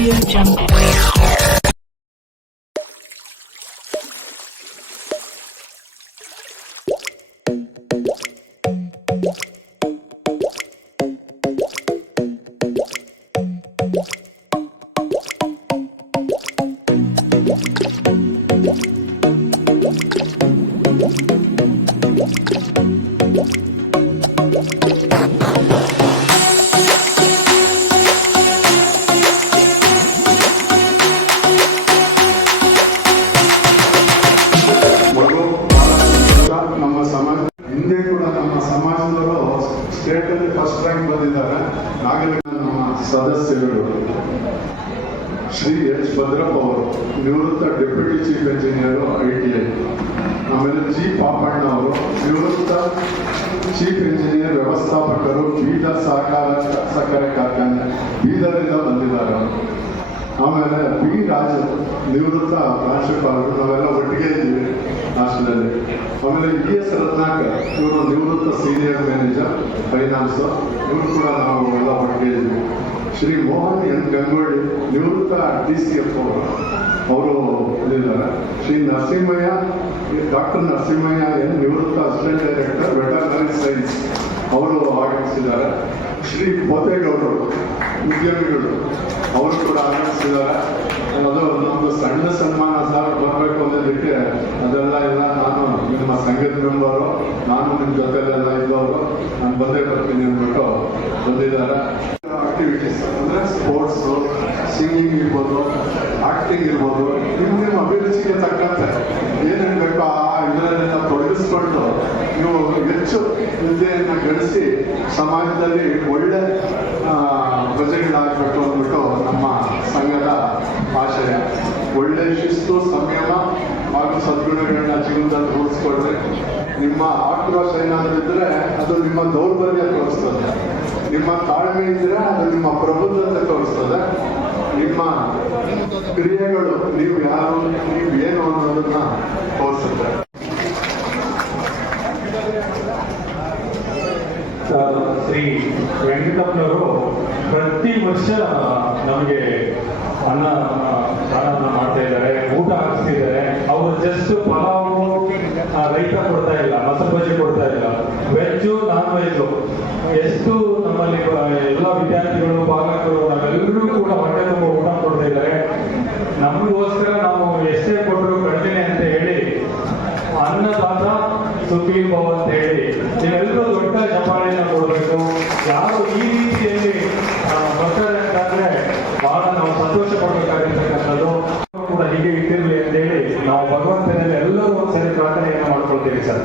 Audio Jungle. ಸಮಾಜದವರು state ಅಲ್ಲಿ first rank ಬಂದಿದ್ದಾರೆ. ನಾಗರಿಕ ನಮ್ಮ ಸದಸ್ಯರು ಶ್ರೀ ಎಚ್ ಭದ್ರಪ್ಪ ಅವರು, ನಿವೃತ್ತ deputy chief engineer I T I ಆಮೇಲೆ ಜಿ ಪಾಪಣ್ಣ ಅವರು, ನಿವೃತ್ತ ಚೀಫ್ ಇಂಜಿನಿಯರ್ ವ್ಯವಸ್ಥಾಪಕರು, ಬೀದರ್ ಸಹಕಾರ, ಸಕ್ಕರೆ ಕಾರ್ಖಾನೆ ಬೀದರಿಂದ ಬಂದಿದ್ದಾರೆ. ಆಮೇಲೆ ಬಿ ರಾಜು, ನಿವೃತ್ತ ಪ್ರಾಂಶುಪಾಲರು ನಾವೆಲ್ಲ ಒಟ್ಟಿಗೆ ಇದ್ದೀವಿ. ಹಾಸ್ಟೆಲಲ್ಲಿ ಆಮೇಲೆ ಇ ಎಸ್ ರತ್ನಾಕರ್ ಇವರು ನಿವೃತ್ತ ಸೀನಿಯರ್ ಮ್ಯಾನೇಜರ್ ಫೈನಾನ್ಸ್ ಇವರು ಕೂಡ ನಾವು ಎಲ್ಲ ಹೊರಟಿದ್ದೀವಿ ಶ್ರೀ ಮೋಹನ್ ಎನ್. ಗಂಗೋಳಿ ನಿವೃತ್ತ ಡಿ ಸಿ ಎಫ್ ಅವರು. ಅವರು ಇದ್ದಾರೆ ಶ್ರೀ ನರಸಿಂಹಯ್ಯ ಡಾಕ್ಟರ್ ನರಸಿಂಹಯ್ಯ ಎನ್. ನಿವೃತ್ತ ಅಸಿಸ್ಟೆಂಟ್ ಡೈರೆಕ್ಟರ್ ವೆಟರ್ನರಿ ಸೈನ್ಸ್ ಅವರು ಆಗಮಿಸಿದ್ದಾರೆ. ಶ್ರೀ ಪೋತೇಗೌಡರು ಉದ್ಯಮಿಗಳು ಅವರು ಕೂಡ ಆಗಮಿಸಿದ್ದಾರೆ. ಅದು ನಮ್ಮದು ಸಣ್ಣ ಸನ್ಮಾನ ಸರ್ ಬರಬೇಕು ಅನ್ನೋದಕ್ಕೆ ಅದೆಲ್ಲ ಇಲ್ಲ ನಾನು ನಿಮ್ಮ ಸಂಘದ ಮೆಂಬರು, ನಾನು ನಿಮ್ಮ ಜೊತೆಲೆಲ್ಲ ಇದ್ದವರು, ನಾನು ಬಂದೇ ಬರ್ತೀನಿ ಅಂದ್ಬಿಟ್ಟು ಬಂದಿದ್ದಾರೆ. ಆಕ್ಟಿವಿಟೀಸ್ ಅಂದರೆ ಸ್ಪೋರ್ಟ್ಸು ಸಿಂಗಿಂಗ್ ಇರ್ಬೋದು ಆಕ್ಟಿಂಗ್ ಇರ್ಬೋದು ನಿಮ್ಮ ನಿಮ್ಮ ಅಭಿರುಚಿಗೆ ತಕ್ಕಂತೆ. ಏನೇನು ಹೆಚ್ಚು ವಿದ್ಯೆಯನ್ನು ಗಳಿಸಿ ಸಮಾಜದಲ್ಲಿ ಒಳ್ಳೆ ಪ್ರಜೆಗಳಾಗಬೇಕು ಅಂದ್ಬಿಟ್ಟು ನಮ್ಮ ಸಂಘದ ಆಶಯ. ಒಳ್ಳೆ ಶಿಸ್ತು, ಸಂಯಮ ಹಾಗೂ ಸದ್ಗುಣಗಳನ್ನ ಜೀವನದಲ್ಲಿ ರೂಢಿಸ್ಕೊಳ್ರಿ ನಿಮ್ಮ ಆಕ್ರೋಶ ಏನಾದರೂ ಇದ್ರೆ ಅದು ನಿಮ್ಮ ದೌರ್ಬಲ್ಯ ತೋರಿಸ್ತದೆ. ನಿಮ್ಮ ತಾಳ್ಮೆ ಇದ್ರೆ ಅದು ನಿಮ್ಮ ಪ್ರಬುದ್ಧತೆ ತೋರಿಸ್ತದೆ. ನಿಮ್ಮ ಕ್ರಿಯೆಗಳು ನೀವು ಯಾರು, ನೀವು ಏನು ಅನ್ನೋದನ್ನ ತೋರಿಸುತ್ತೆ. ಶ್ರೀ ವೆಂಕಟಪ್ಪನವರು ಪ್ರತಿ ವರ್ಷ ನಮಗೆ ಅನ್ನ ದಾನವನ್ನ ಮಾಡ್ತಾ ಇದ್ದಾರೆ, ಊಟ ಹಾಕಿಸ್ತಿದ್ದಾರೆ. ಅವರು ಜಸ್ಟ್ ಪಲಾವು ರೈತ ಕೊಡ್ತಾ ಇಲ್ಲ, ಮಸಾಲೆ ಕೊಡ್ತಾ ಇಲ್ಲ. ವೆಜ್ಜು ನಾನ್ ವೆಜ್ಜು ಎಷ್ಟು ನಮ್ಮಲ್ಲಿ ಎಲ್ಲ ವಿದ್ಯಾರ್ಥಿಗಳು ಚಪ್ಪಾಳೆಯನ್ನು ಕೊಡಬೇಕು ಯಾರು ಈ ರೀತಿಯಲ್ಲಿ ಬರ್ತಾರೆ ಅಂತಂದ್ರೆ ಬಹಳ ನಾವು ಸಂತೋಷ ಪಡಬೇಕಾಗಿರ್ತಕ್ಕಂಥದ್ದು. ಕೂಡ ಹೀಗೆ ಇಟ್ಟಿರಲಿ ಅಂತ ಹೇಳಿ ನಾವು ಭಗವಂತನಲ್ಲಿ ಎಲ್ಲರೂ ಒಂದ್ಸರಿ ಪ್ರಾರ್ಥನೆಯನ್ನು ಮಾಡ್ಕೊಳ್ತೀವಿ ಸರ್.